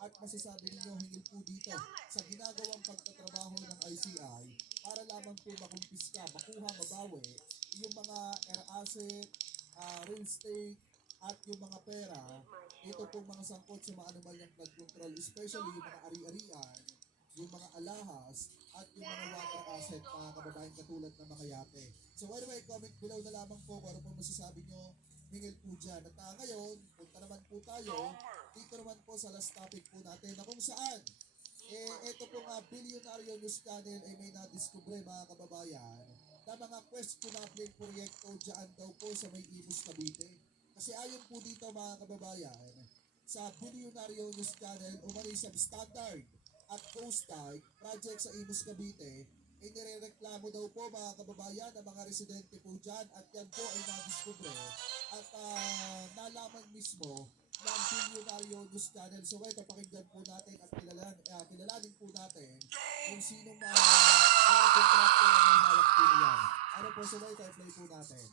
at masasabi ninyo hinggil po dito sa ginagawang pagtatrabaho ng ICI para lamang po makumpiska, makuha, mabawi yung mga air asset, real estate, at yung mga pera, ito pong mga sangkot sa mga anomalyang flood control, especially yung mga ari-arian, yung mga alahas, at yung mga water asset, mga kababayan katulad ng mga yate. So anyway, comment below na lamang po kung ano po masasabi nyo hingil po dyan. At ngayon, punta naman po tayo dito naman po sa last topic po natin na kung saan ito pong Bilyonaryo News Channel ay may nadiskubre mga kababayan na mga questionable proyekto dyan daw po sa may Imus Cavite. Kasi ayon po dito mga kababayan, sa Bilyonaryo News Channel o mali substandard at coastal project sa Imus Cavite, inireklamo daw po mga kababayan ng mga residente po dyan at yan po ay nadiskubre at nalaman mismo ng Bilyonaryo News Channel. So ito, pakinggan po natin at kilalanin po natin kung sino mga kontrakto na may hawak po niyan. Ano po, so ito, i-play po natin.